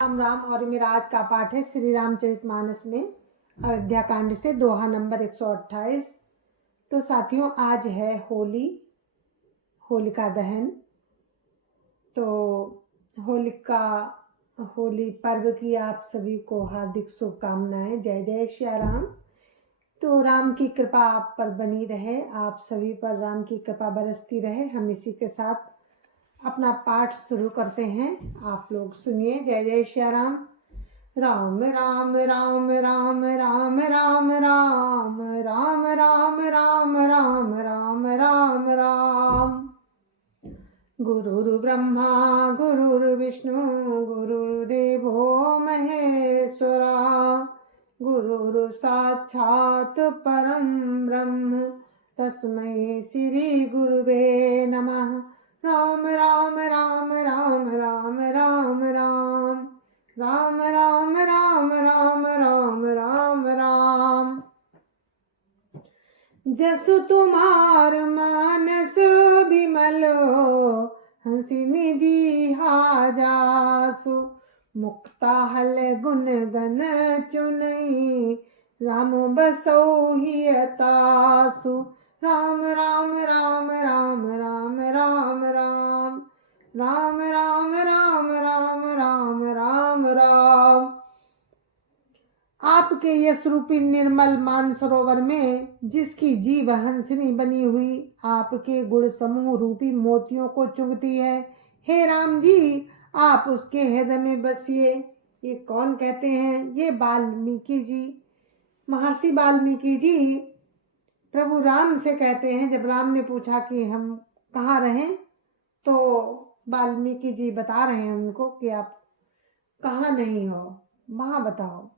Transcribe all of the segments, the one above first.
राम राम। और मेरा आज का पाठ है श्री रामचरितमानस में अयोध्या कांड से दोहा नंबर 128। तो साथियों, आज है होलिका दहन। तो होली पर्व की आप सभी को हार्दिक शुभकामनाएं। जय जय श्री राम। तो राम की कृपा आप पर बनी रहे, आप सभी पर राम की कृपा बरसती रहे। हम इसी के साथ अपना पाठ शुरू करते हैं। आप लोग सुनिए। जय जय श्री राम। राम राम राम राम राम राम राम राम राम राम राम राम राम राम। गुरुर्ब्रह्मा गुरुर्विष्णु गुरुर्देवो महेश्वरा, गुरुर् साक्षात् परं ब्रह्म तस्मै श्री गुरुवे नमः। राम राम राम राम राम राम राम राम राम राम राम राम राम राम। जसु तुम्हार मानस बिमलो, हंसिनी जी हाजासु। मुक्ता हल गुण गण चुनई, राम बसौ हियतासु। राम राम राम राम राम राम राम राम राम राम राम राम राम राम। आपके यश रूपी निर्मल मानसरोवर में जिसकी जीव हंसनी बनी हुई आपके गुण समूह रूपी मोतियों को चुगती है, हे राम जी आप उसके हृदय में बसिए। ये कौन कहते हैं? ये वाल्मीकि जी, महर्षि वाल्मीकि जी प्रभु राम से कहते हैं। जब राम ने पूछा कि हम कहाँ रहें, तो वाल्मीकि जी बता रहे हैं उनको कि आप कहाँ नहीं हो, वहां बताओ।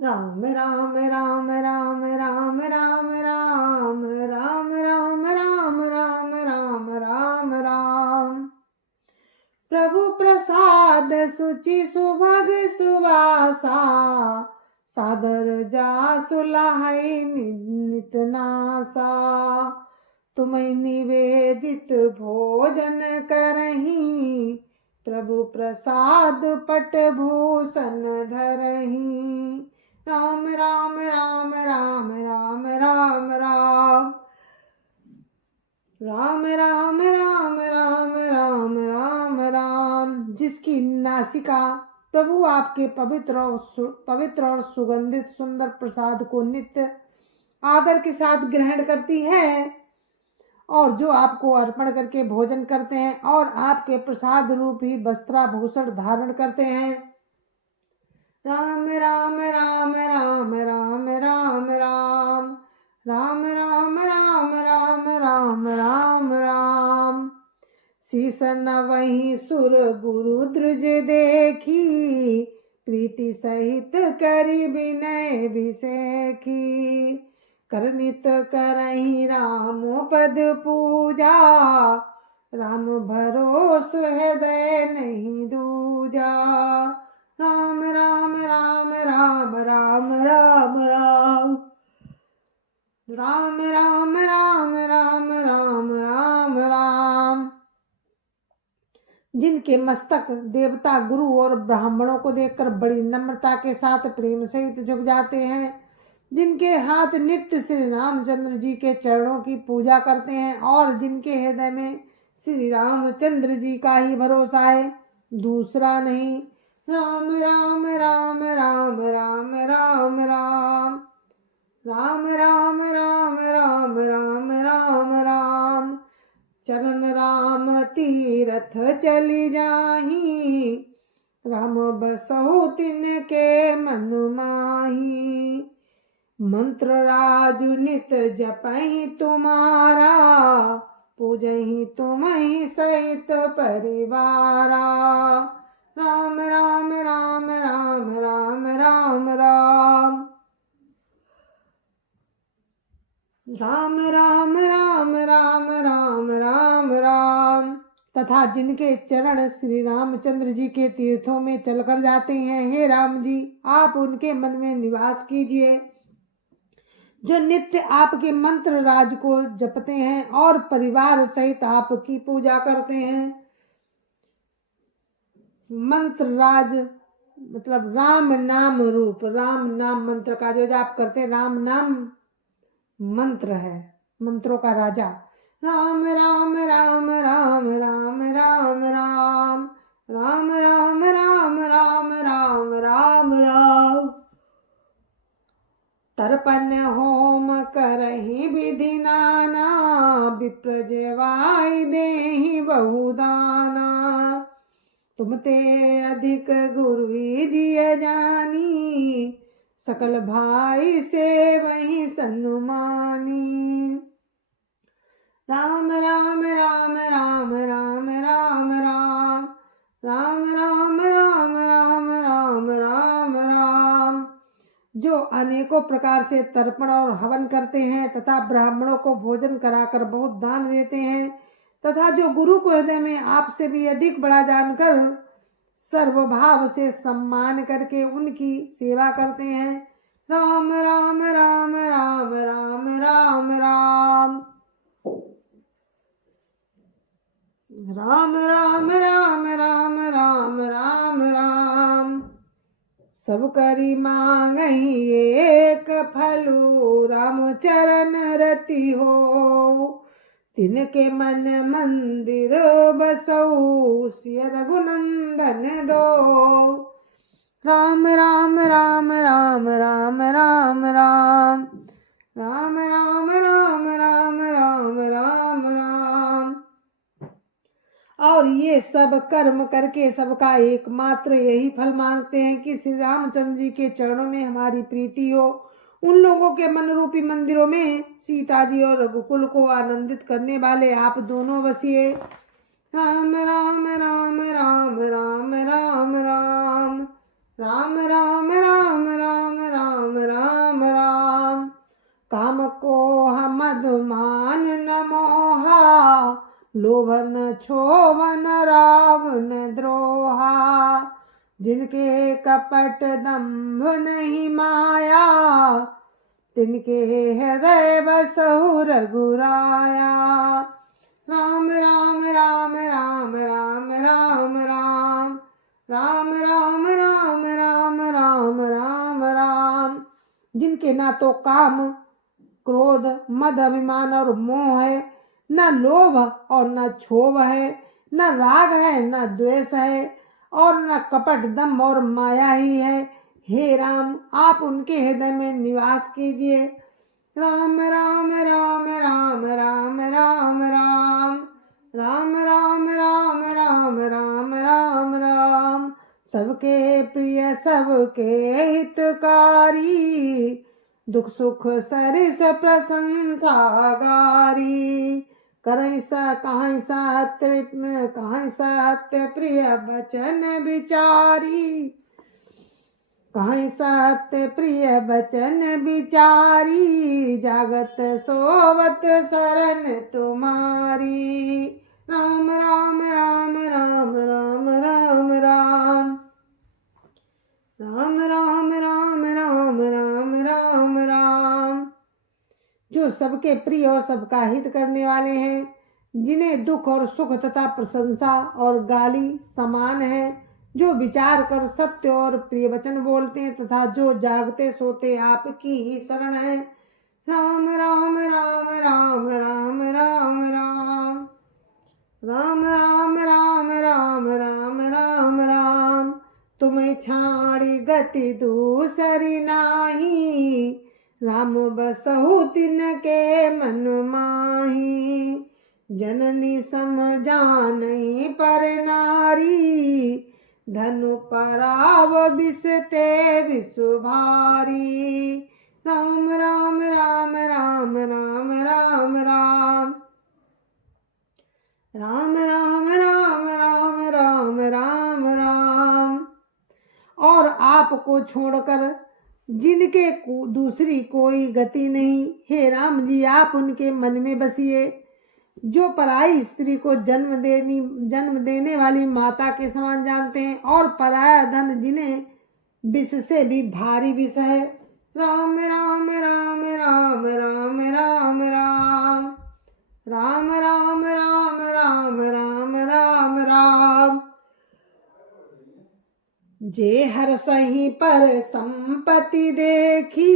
राम राम राम राम राम राम राम राम राम राम राम राम राम राम। प्रभु प्रसाद सुचि सुभग सुवासा, सादर जा सुलहै नित नासा। तुम्हें निवेदित भोजन करही, प्रभु प्रसाद पट भूषण धरही। राम राम राम राम राम राम राम राम राम राम राम राम राम राम। जिसकी नासिका प्रभु आपके पवित्र और सुगंधित सुंदर प्रसाद को नित्य आदर के साथ ग्रहण करती है, और जो आपको अर्पण करके भोजन करते हैं और आपके प्रसाद रूप ही वस्त्राभूषण धारण करते हैं। राम राम राम राम राम राम राम राम राम राम राम राम राम राम। शीस नवहि सुर गुरु द्रुज देखी, प्रीति सहित करि विनय विसेखी। करनित करहि राम पद पूजा, राम भरोस हृदय नहीं दूजा। राम राम राम राम राम राम राम राम राम राम राम राम राम राम। जिनके मस्तक देवता गुरु और ब्राह्मणों को देखकर बड़ी नम्रता के साथ प्रेम सहित झुक जाते हैं, जिनके हाथ नित्य श्री रामचंद्र जी के चरणों की पूजा करते हैं और जिनके हृदय में श्री रामचंद्र जी का ही भरोसा है, दूसरा नहीं। राम राम राम राम राम राम राम राम राम राम राम राम राम राम। चरण राम तीरथ चली जाही, राम बसहु तिनके मन माही। मंत्र राजु नित जपहि तुम्हारा, पूजहि तुम्हि सहित परिवारा। राम राम राम राम राम राम राम राम राम राम राम राम राम राम। तथा जिनके चरण श्री रामचंद्र जी के तीर्थों में चलकर जाते हैं, हे राम जी आप उनके मन में निवास कीजिए। जो नित्य आपके मंत्र राज को जपते हैं और परिवार सहित आपकी पूजा करते हैं, मंत्र राज मतलब राम नाम रूप, राम नाम मंत्र का जो जाप करते हैं, राम नाम मंत्र है, मंत्रों का राजा। राम राम राम राम राम राम राम राम राम राम राम राम राम राम। तर्पण होम करहि विधि नाना, विप्र जेवाय देहि बहुदाना। तुम ते अधिक गुरु जिय जानी, सकल भाई से वही सन्मानी। राम राम राम राम राम राम राम राम राम राम राम राम राम राम। जो अनेकों प्रकार से तर्पण और हवन करते हैं तथा ब्राह्मणों को भोजन कराकर बहुत दान देते हैं, तथा जो गुरु को हृदय में आपसे भी अधिक बड़ा जानकर सर्वभाव से सम्मान करके उनकी सेवा करते हैं। राम राम राम राम राम राम राम राम राम राम राम राम राम राम। सब करी मांगहि एक फलु, राम चरण रति हो। तिनके मन मंदिर बसऊ, सिय रघुनंदन दो। राम राम राम राम राम राम राम राम राम राम राम राम राम राम। और ये सब कर्म करके सबका एकमात्र यही फल मांगते हैं कि श्री रामचंद्र जी के चरणों में हमारी प्रीति हो। उन लोगों के मन रूपी मंदिरों में सीता जी और रघुकुल को आनंदित करने वाले आप दोनों बसिए। राम राम राम राम राम राम राम राम राम राम राम राम राम राम। काम को मधुमान न मोहा, लोभन क्षोभन राग न द्रोहा। जिनके कपट दंभ नहीं माया, तिनके हृदय बसहु रघुराया। राम राम राम राम राम राम राम राम राम राम राम राम राम राम। जिनके ना तो काम क्रोध मद अभिमान और मोह है, न लोभ और न क्षोभ है, न राग है न द्वेष है, और न कपट दम्भ और माया ही है। हे राम, आप उनके हृदय में निवास कीजिए। राम राम राम राम राम राम राम राम राम राम राम राम राम राम। सबके प्रिय सबके हितकारी, दुख सुख सरिस प्रशंसा गारी। कहीं सत्य प्रिय बचन विचारी, कहीं सत्य प्रिय बचन विचारी। जागत सोवत शरण तुम्हारी। राम राम राम राम राम राम राम राम राम राम राम राम राम राम। जो सबके प्रिय और सबका हित करने वाले हैं, जिन्हें दुख और सुख तथा प्रशंसा और गाली समान है, जो विचार कर सत्य और प्रिय वचन बोलते हैं तथा जो जागते सोते आपकी ही शरण है। राम राम राम राम राम राम राम राम राम राम राम राम राम राम। तुम्हें छाड़ी गति दूसरी नाही, राम बसहु तिनके मन माही। जननी समझानहि पर नारी, धनु पराव बिसते विषु भारी। राम राम राम राम राम राम राम राम राम राम राम राम राम राम। और आपको छोड़कर जिनके दूसरी कोई गति नहीं, हे राम जी आप उनके मन में बसिए। जो पराई स्त्री को जन्म देने वाली माता के समान जानते हैं, और पराया धन जिन्हें विष से भी भारी विष है। राम राम राम राम राम राम राम राम राम राम राम राम राम राम। जे हर सही पर संपत्ति देखी,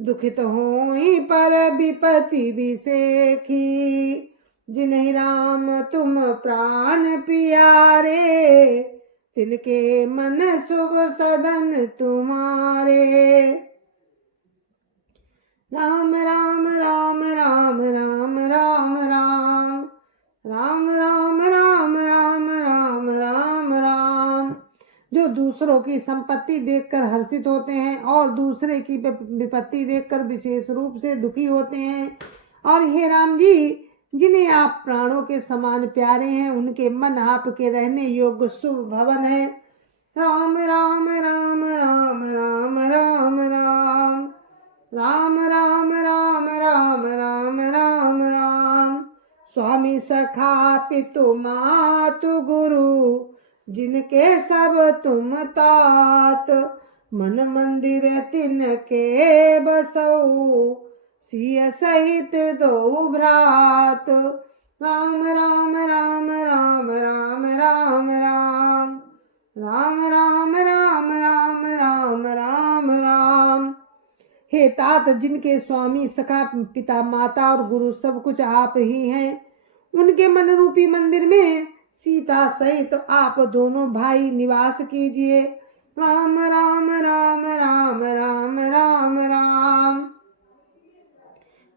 दुखित होई पर विपत्ति विसेखी। जिन्हि राम तुम प्राण प्यारे, तिनके मन शुभ सदन तुम्हारे। राम राम राम राम राम राम राम राम राम राम राम राम राम राम। जो दूसरों की संपत्ति देखकर हर्षित होते हैं और दूसरे की विपत्ति देखकर विशेष रूप से दुखी होते हैं। और हे राम जी, जिन्हें आप प्राणों के समान प्यारे हैं, उनके मन आपके रहने योग्य शुभ भवन है। राम राम राम राम राम राम राम राम राम राम राम राम राम राम। स्वामी सखा पितु मातु गुरु, जिनके सब तुम तात। मन मंदिर तिनके बसऊ, सिय सहित दो भ्रात। राम राम राम राम राम राम राम राम राम राम राम राम राम राम। हे तात, जिनके स्वामी सखा पिता माता और गुरु सब कुछ आप ही हैं, उनके मन रूपी मंदिर में सीता सहित तो आप दोनों भाई निवास कीजिए। राम राम राम राम राम राम राम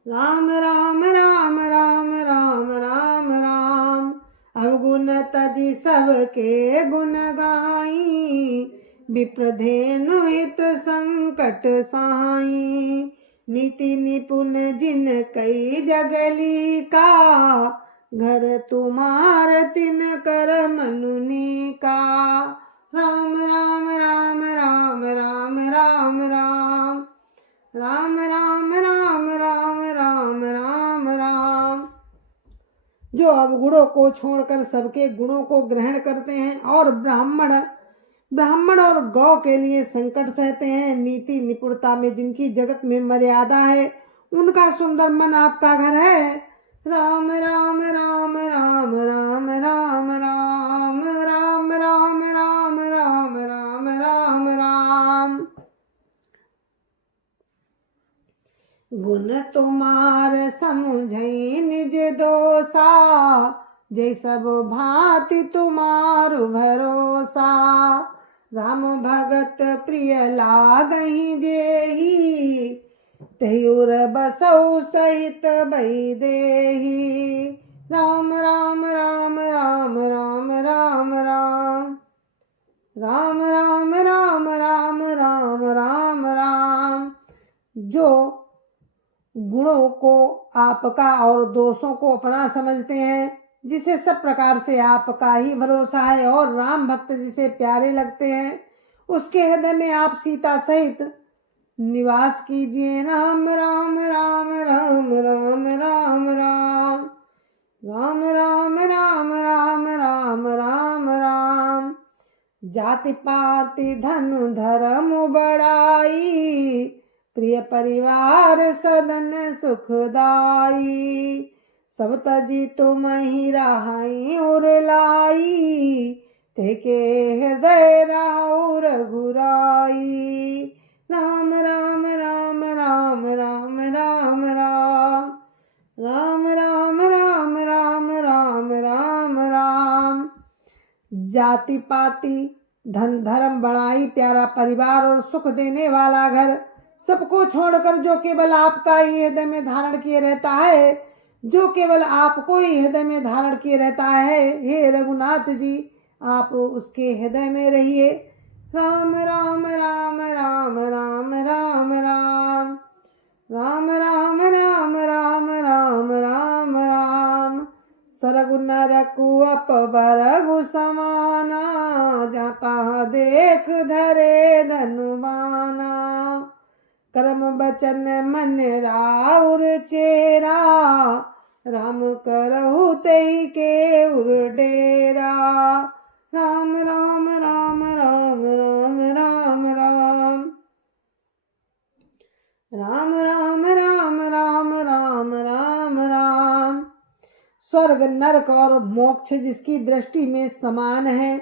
राम राम राम राम राम राम राम। अवगुण तजी सबके गुण गाई, विप्रधेनु हित संकट साई। नीति निपुण जिन कई जगली का, घर तुम्हार तिन कर मनुनी का। राम राम राम राम राम राम राम राम राम राम राम राम राम राम। जो अवगुणों को छोड़कर सबके गुणों को ग्रहण करते हैं और ब्राह्मण और गौ के लिए संकट सहते हैं, नीति निपुणता में जिनकी जगत में मर्यादा है, उनका सुंदर मन आपका घर है। राम राम राम राम राम राम राम राम राम राम राम राम राम राम। गुण तुम्हार समझई निज दोषा, जय सब भांति तुम्हार भरोसा। राम भगत प्रिय लागहि जेहि, तयुर बसौ सहित वैदेही। राम राम राम राम राम राम राम राम राम राम राम राम राम राम। जो गुणों को आपका और दोषों को अपना समझते हैं, जिसे सब प्रकार से आपका ही भरोसा है और राम भक्त जिसे प्यारे लगते हैं, उसके हृदय में आप सीता सहित निवास कीजिए। राम राम राम राम राम राम राम राम राम राम राम राम राम राम। जाति पाति धनु धर्म बड़ाई, प्रिय परिवार सदन सुखदाई। सब तजी तुम ही रहाई और लाई, तेके हृदय राहु रघुराई। राम राम राम राम राम राम राम राम राम राम राम राम राम राम। जाति पाति धन धर्म बड़ाई, प्यारा परिवार और सुख देने वाला घर, सबको छोड़कर जो केवल आपका ही हृदय में धारण किए रहता है, जो केवल आपको ही हृदय में धारण किए रहता है, हे रघुनाथ जी, आप उसके हृदय में रहिए। राम राम राम राम राम राम राम राम राम राम राम राम राम राम। सरगु नरकु अपबरगु समाना, जाता देख धरे धनुबाना। कर्म बचन मन राउर चेरा, राम करहु तेहि के उर डेरा। राम राम राम राम राम राम राम राम राम राम राम राम राम राम। स्वर्ग नरक और मोक्ष जिसकी दृष्टि में समान है,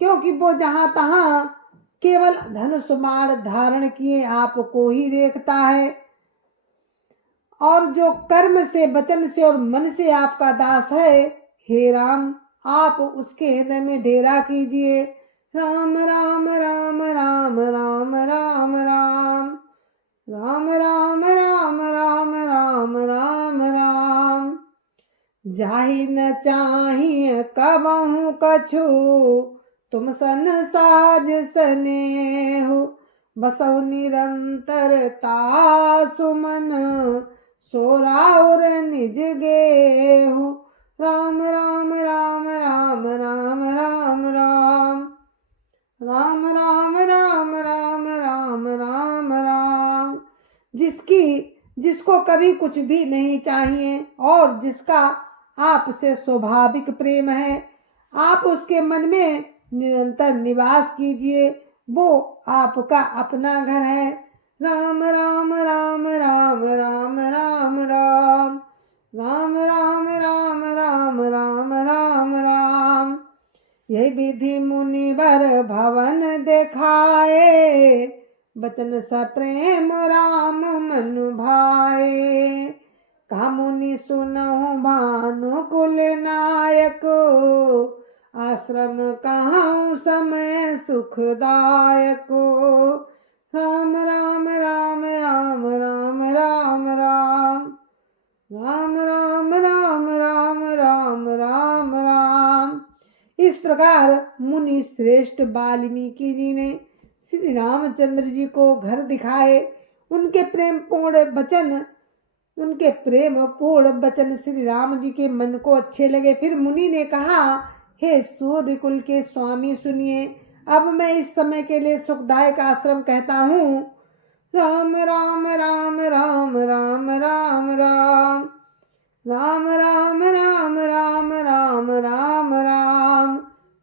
क्योंकि वो जहाँ तहाँ केवल धनुष बाण धारण किए आपको ही देखता है, और जो कर्म से, वचन से और मन से आपका दास है, हे राम आप उसके हृदय में डेरा कीजिए। राम राम राम राम राम राम राम राम राम राम राम राम राम राम। जाहि न चाहिए कबहु कछु, तुम सन साज स्नेहु, बसौ निरंतरता सुमन, सोराउर निज गेहु। राम राम राम राम राम राम राम राम राम राम राम राम राम राम। जिसको कभी कुछ भी नहीं चाहिए और जिसका आपसे स्वाभाविक प्रेम है, आप उसके मन में निरंतर निवास कीजिए, वो आपका अपना घर है। राम राम राम राम राम राम राम राम राम राम राम राम राम राम। यही विधि मुनिवर भवन देखाए, बचन सप्रेम राम मन भाए। कहा मुनि सुनहु भानुकुल नायक, आश्रम कहाँ समय सुखदायक। राम राम राम राम राम राम राम राम राम राम राम राम राम राम। इस प्रकार मुनि श्रेष्ठ वाल्मीकि जी ने श्री रामचंद्र जी को घर दिखाए। उनके प्रेम पूर्ण वचन श्री राम जी के मन को अच्छे लगे। फिर मुनि ने कहा, हे सूर्य कुल के स्वामी सुनिए, अब मैं इस समय के लिए सुखदायक आश्रम कहता हूँ। राम राम राम राम राम राम राम राम राम राम राम राम राम राम।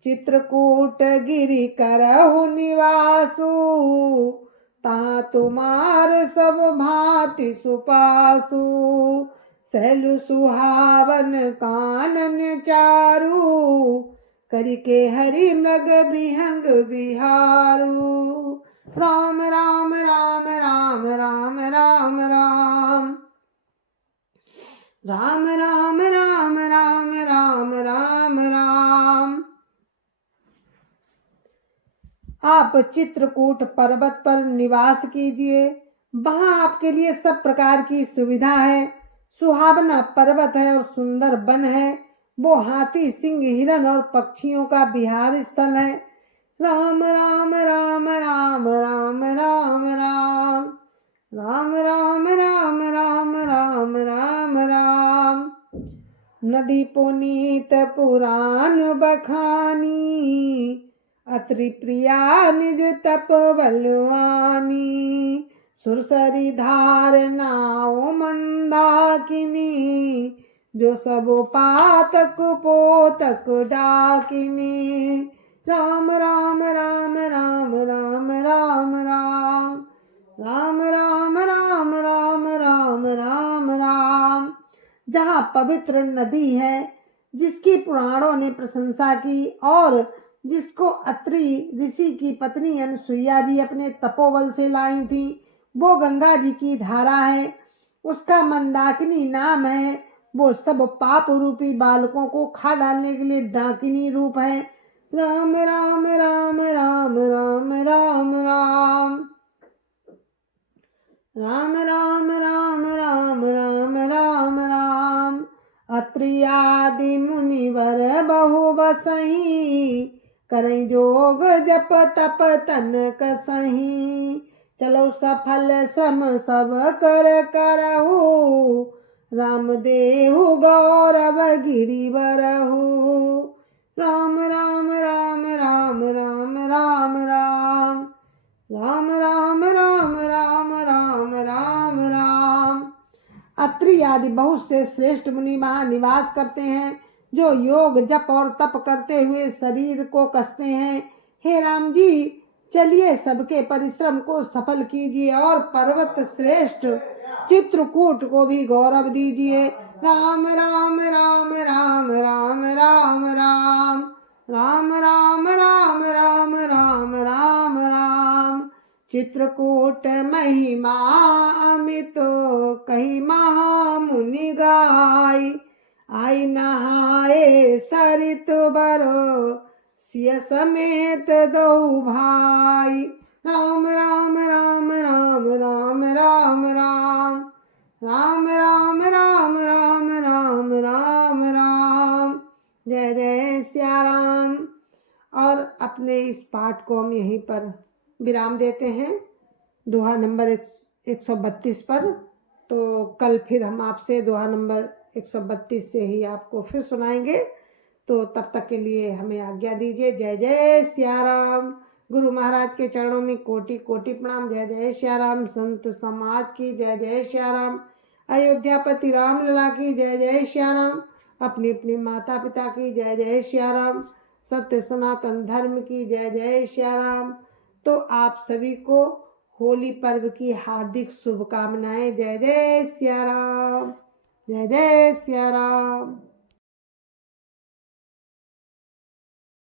चित्रकूट गिरि करहु निवासु, ता तुम्हार सब भांति सुपासु। सहलु सुहावन कानन चारु, करिके हरि मृग विहंग विहारू। राम राम राम राम राम राम राम राम राम राम राम राम राम राम। आप चित्रकूट पर्वत पर निवास कीजिए, वहां आपके लिए सब प्रकार की सुविधा है। सुहावना पर्वत है और सुंदर वन है। वो हाथी, सिंह, हिरण और पक्षियों का विहार स्थल है। राम राम राम राम राम राम राम राम राम राम राम राम राम राम। नदी पुनीत पुराण बखानी, अत्रि प्रिया निज तप बलवानी। सुरसरी धार नाव मंदाकिनी, जो सब पातक पोतक डाकिनी। राम राम राम राम राम राम राम राम राम राम राम राम राम राम। जहाँ पवित्र नदी है, जिसकी पुराणों ने प्रशंसा की और जिसको अत्रि ऋषि की पत्नी अनुसुईया जी अपने तपोबल से लाई थी, वो गंगा जी की धारा है। उसका मंदाकिनी नाम है। वो सब पाप रूपी बालकों को खा डालने के लिए डाकिनी रूप है। राम राम राम राम राम राम राम राम राम राम राम राम राम राम। अत्रि आदि मुनिवर बहु बसही, करई जोग जप तप तन कसही। चलो सफल श्रम सब कर करहु, राम देहु गौरव गिरि बरहु। राम राम राम राम राम राम राम राम राम राम राम राम राम राम। अत्रि आदि बहुत से श्रेष्ठ मुनि वहाँ निवास करते हैं, जो योग जप और तप करते हुए शरीर को कसते हैं। हे राम जी, चलिए सबके परिश्रम को सफल कीजिए और पर्वत श्रेष्ठ चित्रकूट को भी गौरव दीजिए। राम राम राम राम राम राम राम राम राम राम राम राम राम राम। चित्रकूट महिमा अमित कही महामुनि गाय। आई नहाए सरित बरो सिय समेत दो भाई। राम राम राम राम राम राम राम राम राम राम राम राम राम राम। जय जय सिया राम। और अपने इस पाठ को हम यहीं पर विराम देते हैं, दोहा नंबर 132 पर। तो कल फिर हम आपसे दोहा नंबर 132 से ही आपको फिर सुनाएंगे। तो तब तक के लिए हमें आज्ञा दीजिए। जय जय सिया राम। गुरु महाराज के चरणों में कोटि कोटि प्रणाम। जय जय सिया राम। संत समाज की जय जय सिया राम। अयोध्यापति राम लला की जय जय सिया राम। अपनी अपनी माता पिता की जय जय सिया राम। सत्य सनातन धर्म की जय जय सिया राम। तो आप सभी को होली पर्व की हार्दिक शुभकामनाएं। जय जय सिया राम। जय जय सिया राम।